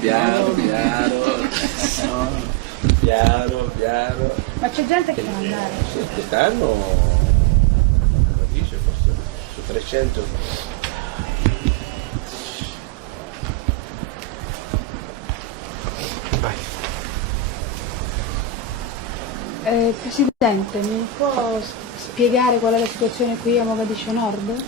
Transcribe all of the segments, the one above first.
piano, piano. Ma c'è gente che può andare? Sì, quest'anno, come dice, forse su 300. Vai. Presidente, mi può spiegare qual è la situazione qui a Mogadiscio Nord?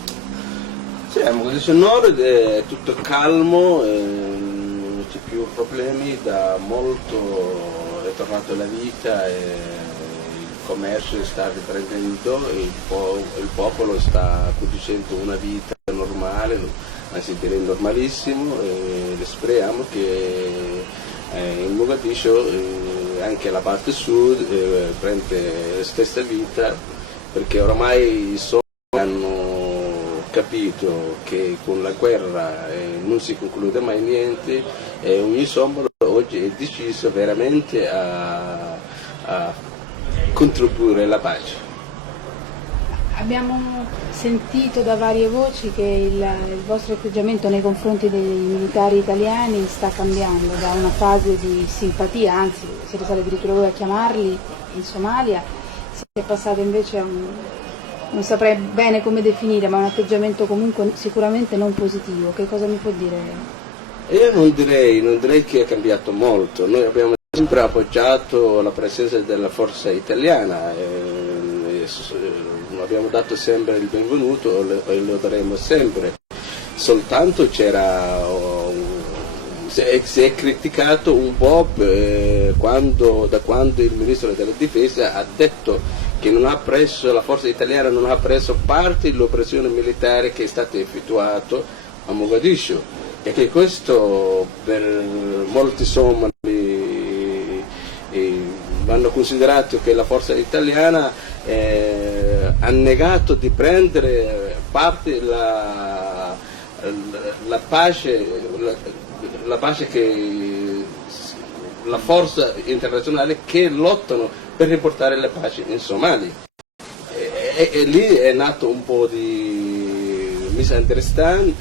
Sì, a Mogadiscio Nord è tutto calmo, non c'è più problemi, da molto è tornato la vita, il commercio sta riprendendo, il popolo sta conducendo una vita normale, anzi direi normalissimo, e speriamo che in Mogadiscio anche la parte sud prende la stessa vita, perché oramai hanno capito che con la guerra non si conclude mai niente e ogni somalo oggi è deciso veramente a contribuire alla pace. Abbiamo sentito da varie voci che il vostro atteggiamento nei confronti dei militari italiani sta cambiando da una fase di simpatia, anzi siete stati addirittura voi a chiamarli in Somalia, siete passati invece a non saprei bene come definire, ma un atteggiamento comunque sicuramente non positivo. Che cosa mi può dire? Io non direi che è cambiato molto. Noi abbiamo sempre appoggiato la presenza della forza italiana, abbiamo dato sempre il benvenuto e lo daremo sempre. Soltanto si è criticato un po' da quando il ministro della difesa ha detto che la forza italiana non ha preso parte dell'operazione militare che è stata effettuata a Mogadiscio e che questo per molti somali hanno considerato che la forza italiana ha negato di prendere parte la pace che la forza internazionale che lottano per riportare la pace in Somalia. E lì è nato un po' di misunderstanding,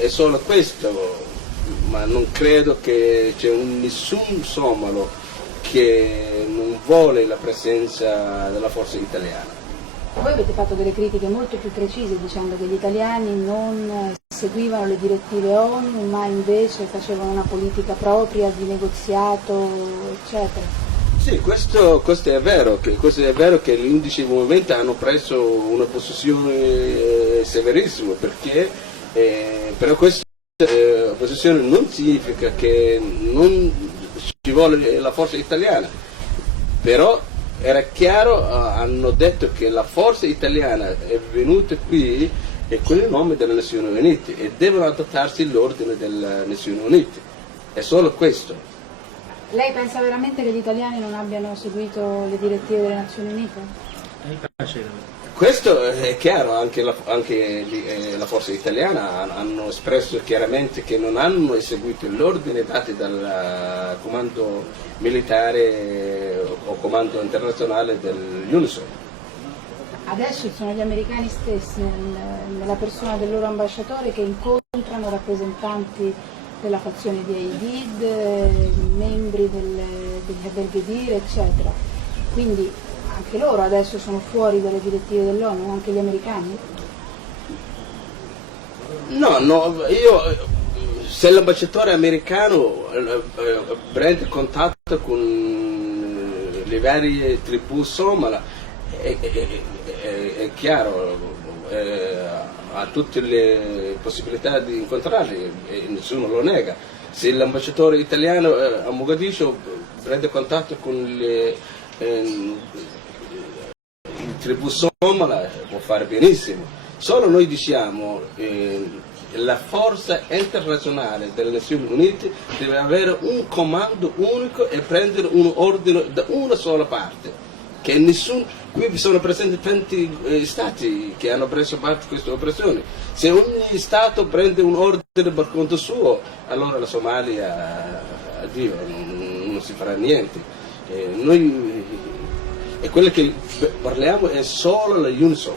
è solo questo, ma non credo che c'è nessun somalo che non vuole la presenza della forza italiana. Voi avete fatto delle critiche molto più precise dicendo che gli italiani non seguivano le direttive ONU, ma invece facevano una politica propria di negoziato, eccetera. Sì, questo è vero, che gli 11 movimenti hanno preso una posizione severissima, però questa posizione non significa che non ci vuole la forza italiana, però era chiaro, hanno detto che la forza italiana è venuta qui e con il nome delle Nazioni Unite e devono adattarsi l'ordine delle Nazioni Unite, è solo questo. Lei pensa veramente che gli italiani non abbiano seguito le direttive delle Nazioni Unite? Questo è chiaro, anche la forza italiana hanno espresso chiaramente che non hanno eseguito l'ordine dato dal comando militare o comando internazionale dell'UNISOM. Adesso sono gli americani stessi, nella persona del loro ambasciatore, che incontrano rappresentanti della fazione di Aidid, membri del Ghedir, eccetera. Quindi anche loro adesso sono fuori dalle direttive dell'ONU, anche gli americani? No, se l'ambasciatore americano prende contatto con le varie tribù somala, è chiaro, ha tutte le possibilità di incontrarli e nessuno lo nega. Se l'ambasciatore italiano a Mogadiscio prende contatto con le tribù somala, può fare benissimo. Solo noi diciamo la forza internazionale delle Nazioni Unite deve avere un comando unico e prendere un ordine da una sola parte. Qui sono presenti tanti stati che hanno preso parte in questa operazione. Se ogni stato prende un ordine per conto suo, allora la Somalia, addio, non si farà niente. E quello che parliamo è solo la UNISOM,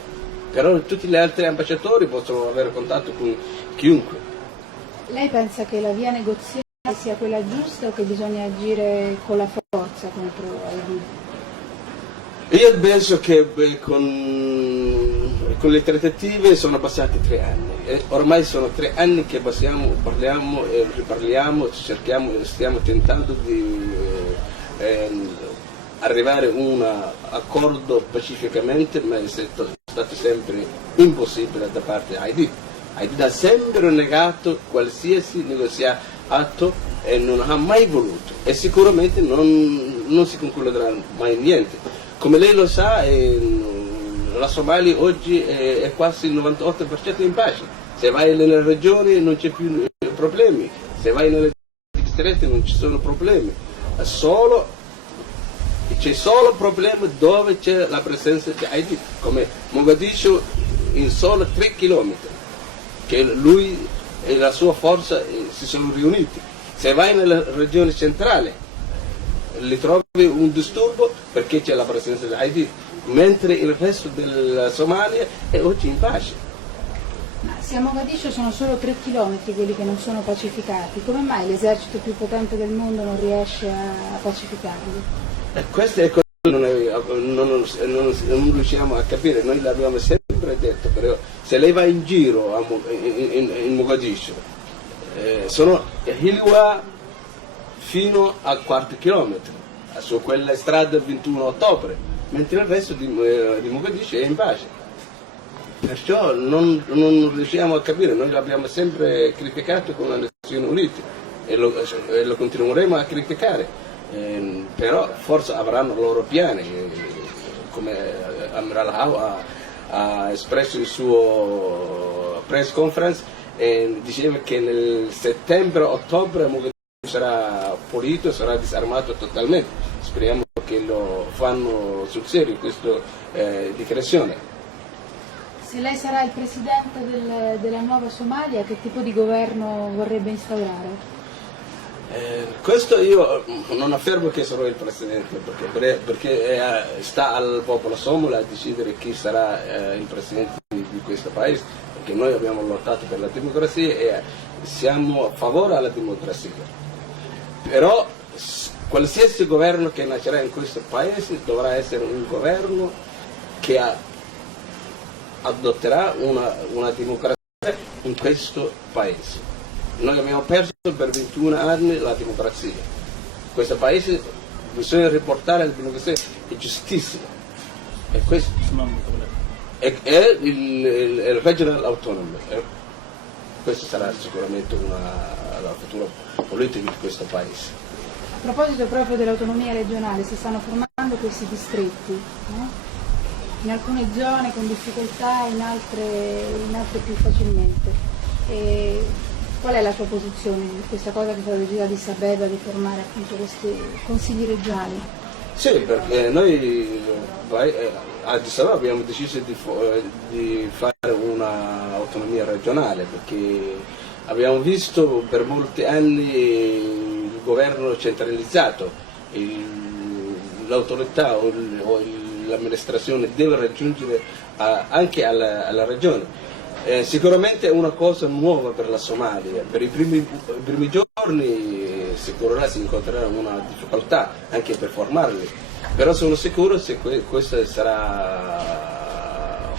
però tutti gli altri ambasciatori possono avere contatto con chiunque. Lei pensa che la via negoziale sia quella giusta o che bisogna agire con la forza contro Aidid? Io penso che con le trattative sono passati 3 anni. Ormai sono 3 anni che parliamo e riparliamo, stiamo tentando di arrivare a un accordo pacificamente, ma è stato sempre impossibile da parte di Aidid. Aidid ha sempre negato qualsiasi negoziato e non ha mai voluto, e sicuramente non si concluderà mai niente. Come lei lo sa, la Somalia oggi è quasi il 98% in pace. Se vai nelle regioni non c'è più problemi, se vai nelle distretti non ci sono problemi. C'è solo problema dove c'è la presenza di Aidid, come Mogadiscio in solo 3 chilometri, che lui e la sua forza si sono riuniti. Se vai nella regione centrale li trovi un disturbo perché c'è la presenza di Aidid, mentre il resto della Somalia è oggi in pace. Ma se a Mogadiscio sono solo 3 chilometri quelli che non sono pacificati, come mai l'esercito più potente del mondo non riesce a pacificarli? Questo è quello che non riusciamo a capire. Noi l'abbiamo sempre detto, però se lei va in giro in Mogadiscio, sono Hilwa fino a 4 chilometri, su quella strada 21 ottobre, mentre il resto di Mogadiscio è in pace. Perciò non riusciamo a capire. Noi l'abbiamo sempre criticato con le Nazioni Unite e lo continueremo a criticare. Però forse avranno i loro piani, come Amiral Hau ha espresso il suo press conference, e diceva che nel settembre-ottobre Mogadiscio sarà pulito, sarà disarmato totalmente. Speriamo che lo fanno sul serio in questa dichiarazione. Se lei sarà il presidente della nuova Somalia, che tipo di governo vorrebbe instaurare? Questo io non affermo che sarò il presidente, perché sta al popolo somalo a decidere chi sarà il presidente di questo paese, perché noi abbiamo lottato per la democrazia e siamo a favore della democrazia. Però qualsiasi governo che nascerà in questo paese dovrà essere un governo che adotterà una democrazia in questo paese. Noi abbiamo perso per 21 anni la democrazia. In questo paese bisogna riportare la democrazia e giustizia. E questo è il regional autonomy. Questa sarà sicuramente la futura politica di questo paese. A proposito proprio dell'autonomia regionale, si stanno formando questi distretti, no? In alcune zone con difficoltà, in altre più facilmente. Qual è la sua posizione di questa cosa che è stata decisa di Addis Abeba di formare appunto questi consigli regionali? Sì, perché noi a Addis Abeba abbiamo deciso di fare un'autonomia regionale, perché abbiamo visto per molti anni il governo centralizzato, l'autorità o l'amministrazione deve raggiungere anche alla regione. Sicuramente è una cosa nuova per la Somalia. Per i primi giorni sicuramente si incontrerà una difficoltà anche per formarli, però sono sicuro che questo sarà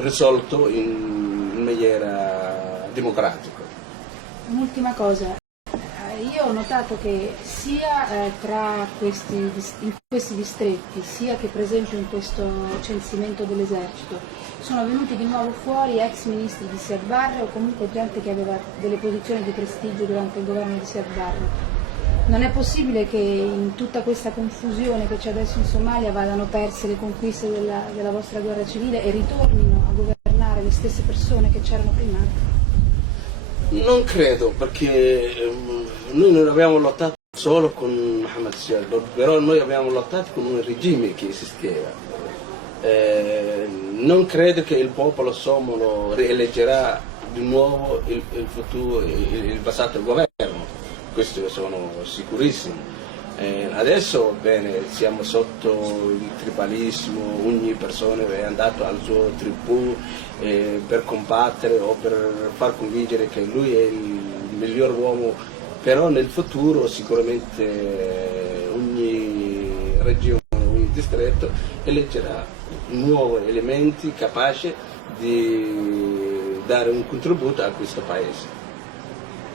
risolto in maniera democratica. Un'ultima cosa, io ho notato che sia in questi distretti, sia che per esempio in questo censimento dell'esercito, sono venuti di nuovo fuori ex ministri di Siad Barre o comunque gente che aveva delle posizioni di prestigio durante il governo di Siad Barre. Non è possibile che in tutta questa confusione che c'è adesso in Somalia vadano perse le conquiste della vostra guerra civile e ritornino a governare le stesse persone che c'erano prima? Non credo, perché noi non abbiamo lottato solo con Mohammed Siad, però noi abbiamo lottato con un regime che esisteva. Non credo che il popolo somalo rieleggerà di nuovo il passato governo, questo sono sicurissimo. Adesso bene, siamo sotto il tribalismo, ogni persona è andato al suo tribù per combattere o per far convincere che lui è il miglior uomo però nel futuro sicuramente ogni regione, ogni distretto eleggerà nuovi elementi capaci di dare un contributo a questo paese.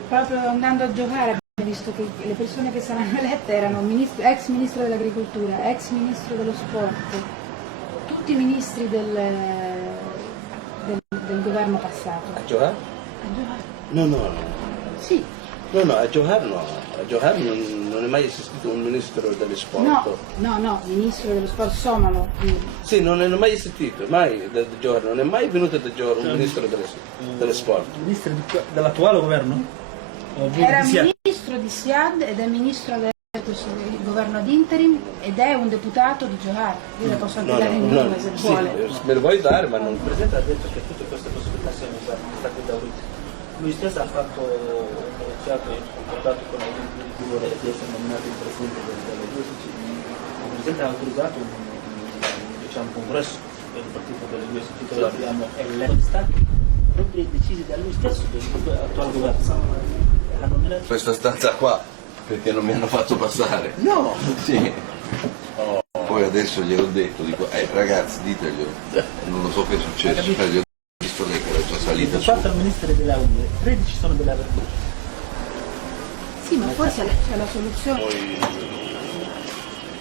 Proprio andando a giocare abbiamo visto che le persone che saranno elette erano ex ministro dell'agricoltura, ex ministro dello sport, tutti i ministri del governo passato. A giocare? A giocare? No. Sì. No, a giocare no. A giocare non è mai esistito un ministro dello sport. No, ministro dello sport somalo. Sì, non è mai esistito, mai da giocare, non è mai venuto da giocare un ministro dello sport. Ministro dell'attuale governo? Era ministro di Siad ed è ministro del governo ad interim ed è un deputato di Johar. Io le posso anche dare il nome se sì, vuole. me lo vuoi dare, ma non... Il Presidente ha detto che tutte queste possibilità sono state esaurite. Lui stesso ha fatto un negoziato e un concordato con la gente di Tivore di essere nominato il Presidente delle due SCI. Il Presidente ha autorizzato un congresso del partito delle due SCI dove abbiamo eletto stati proprio decisi da lui stesso, dell'attuale governo. Questa stanza qua perché non mi hanno fatto passare. No! Sì. Poi adesso gliel'ho detto, dico, ragazzi diteglielo, non lo so che è successo, gli ho visto lei che era già salita su. 4 ministri della UE, 13 sono della verdura. Sì, ma forse c'è la soluzione. Puoi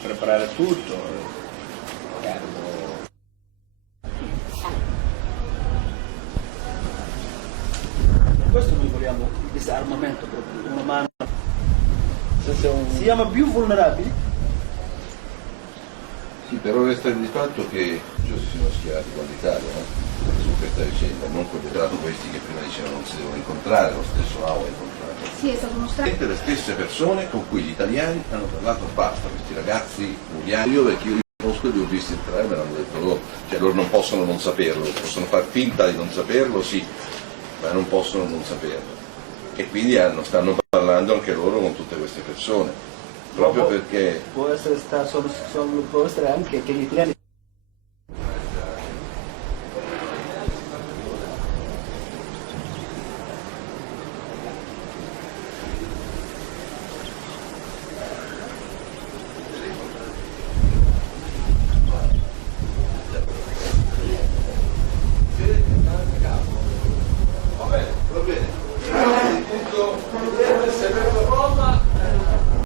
preparare tutto. Per questo noi vogliamo il disarmamento proprio, una mano. Siamo più vulnerabili. Sì, però resta il fatto che si sono schierati con l'Italia su questa vicenda, non considerato questi che prima dicevano non si devono incontrare, lo stesso Au ha incontrato. Sì, è stato mostrato. Le stesse persone con cui gli italiani hanno parlato basta, questi ragazzi uliani, io perché io li conosco e li ho visti entrare e me l'hanno detto loro, cioè loro non possono non saperlo, possono far finta di non saperlo, sì, ma non possono non saperlo. E quindi stanno parlando anche loro con tutte queste persone, proprio perché... Può essere anche che gli italiani